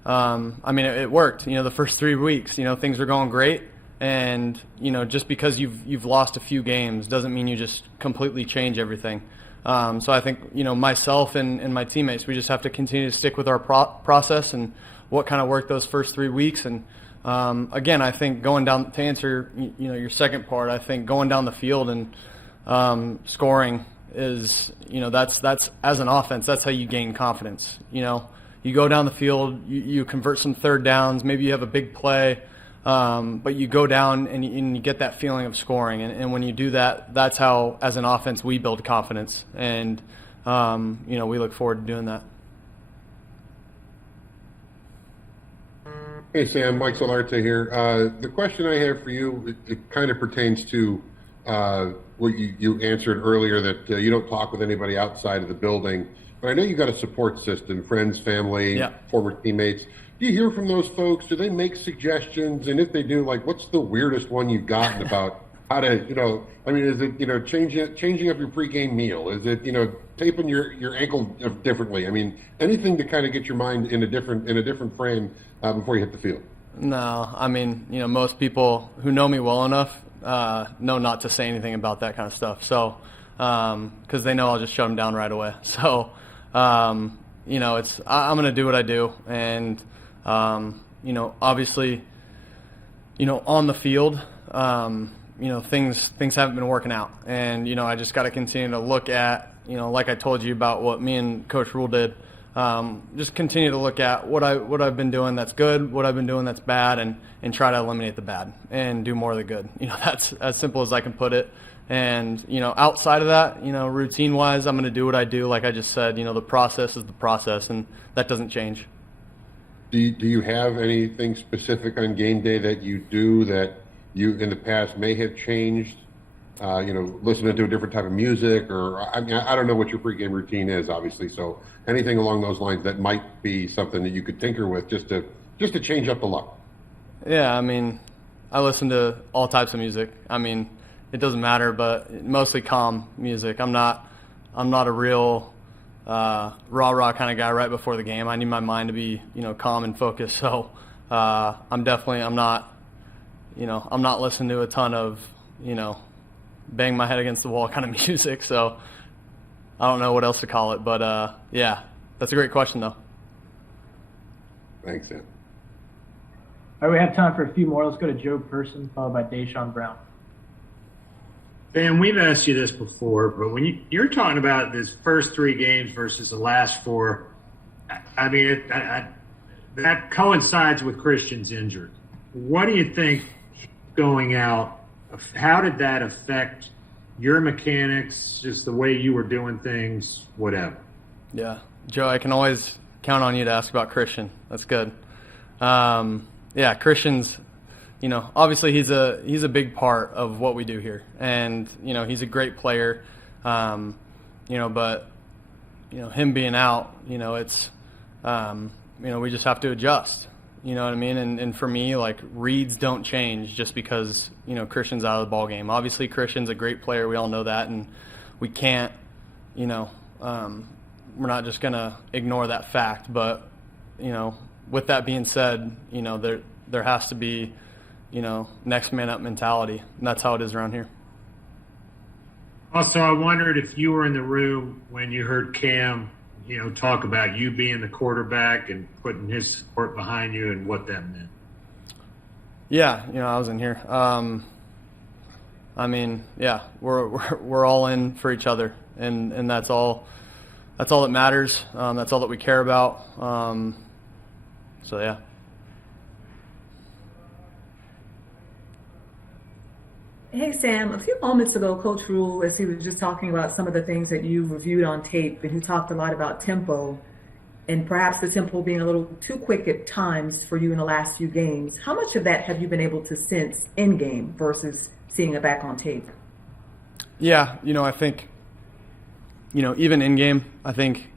it worked. The first 3 weeks, things were going great, and just because you've lost a few games doesn't mean you just completely change everything. So I think myself and my teammates, we just have to continue to stick with our process and what kind of worked those first 3 weeks. And again, I think going down to answer your second part, I think going down the field and scoring is that's as an offense, that's how you gain confidence. You go down the field, you convert some third downs, maybe you have a big play, but you go down and you get that feeling of scoring. And when you do that, that's how, as an offense, we build confidence. And we look forward to doing that. Hey, Sam, Mike Solarte here. The question I have for you, it kind of pertains to what you answered earlier, that you don't talk with anybody outside of the building. But I know you got a support system, friends, family, former teammates. Do you hear from those folks? Do they make suggestions? And if they do, what's the weirdest one you've gotten about how to, is it, changing up your pregame meal? Is it, taping your ankle differently? Anything to kind of get your mind in a different frame before you hit the field. No, most people who know me well enough know not to say anything about that kind of stuff. So, because they know I'll just shut them down right away. So, I'm going to do what I do, and obviously, on the field, things haven't been working out, and I just got to continue to look at, like I told you about what me and Coach Rhule did. Just continue to look at what I've been doing that's good, what I've been doing that's bad, and try to eliminate the bad and do more of the good. That's as simple as I can put it. And, outside of that, routine-wise, I'm going to do what I do. Like I just said, the process is the process, and that doesn't change. Do you have anything specific on game day that you do that you in the past may have changed? Listening to a different type of music, or I don't know what your pregame routine is, obviously. So anything along those lines that might be something that you could tinker with just to change up the look. Yeah, I listen to all types of music. It doesn't matter, but mostly calm music. I'm not a real rah-rah kind of guy right before the game. I need my mind to be, calm and focused. So I'm not listening to a ton of, bang my head against the wall kind of music. So I don't know what else to call it, but yeah, that's a great question though. Thanks, Sam. All right, we have time for a few more. Let's go to Joe Person, followed by Deshaun Brown. Dan, we've asked you this before, but when you're talking about this first 3 games versus the last 4, that coincides with Christian's injury. What do you think going out? How did that affect your mechanics, just the way you were doing things, whatever? Yeah, Joe, I can always count on you to ask about Christian. That's good. Yeah, Christian's, obviously he's a big part of what we do here, and he's a great player. But him being out, it's we just have to adjust. You know what I mean? And for me, like, reads don't change just because Christian's out of the ball game. Obviously, Christian's a great player. We all know that, and we can't, we're not just gonna ignore that fact. But with that being said, there has to be, next man up mentality, and that's how it is around here. Also, I wondered if you were in the room when you heard Cam, talk about you being the quarterback and putting his support behind you and what that meant. Yeah, I was in here. Yeah, we're all in for each other, and that's all. That's all that matters. That's all that we care about. So yeah. Hey, Sam, a few moments ago, Coach Rhule, as he was just talking about some of the things that you reviewed on tape, and he talked a lot about tempo and perhaps the tempo being a little too quick at times for you in the last few games. How much of that have you been able to sense in game versus seeing it back on tape? Yeah, I think, even in game, I think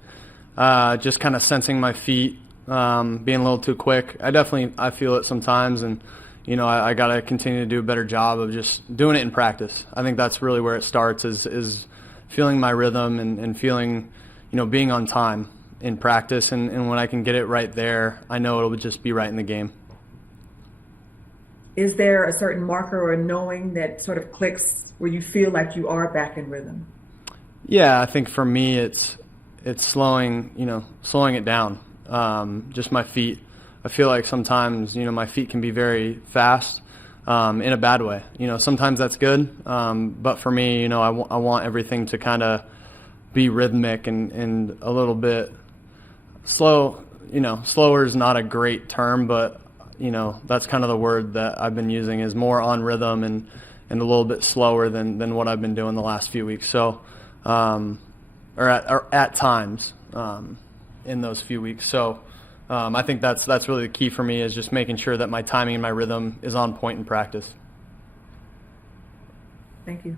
just kind of sensing my feet, being a little too quick. I feel it sometimes, and I got to continue to do a better job of just doing it in practice. I think that's really where it starts is feeling my rhythm and feeling, being on time in practice. And when I can get it right there, I know it'll just be right in the game. Is there a certain marker or knowing that sort of clicks where you feel like you are back in rhythm? Yeah, I think for me it's slowing it down. Just my feet. I feel like sometimes, my feet can be very fast in a bad way. Sometimes that's good, but for me, I want everything to kind of be rhythmic and a little bit slow. Slower is not a great term, but, that's kind of the word that I've been using is more on rhythm and a little bit slower than what I've been doing the last few weeks. So, or at times in those few weeks. So, I think that's really the key for me is just making sure that my timing and my rhythm is on point in practice. Thank you.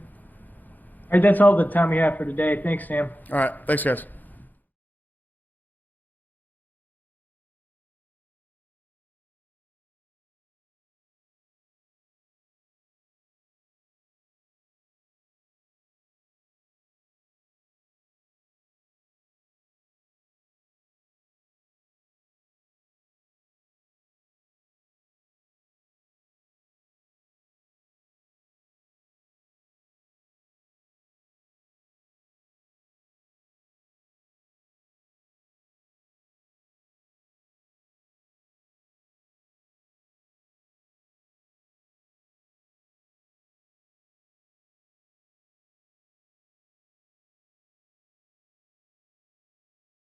All right, that's all the time we have for today. Thanks, Sam. All right. Thanks, guys.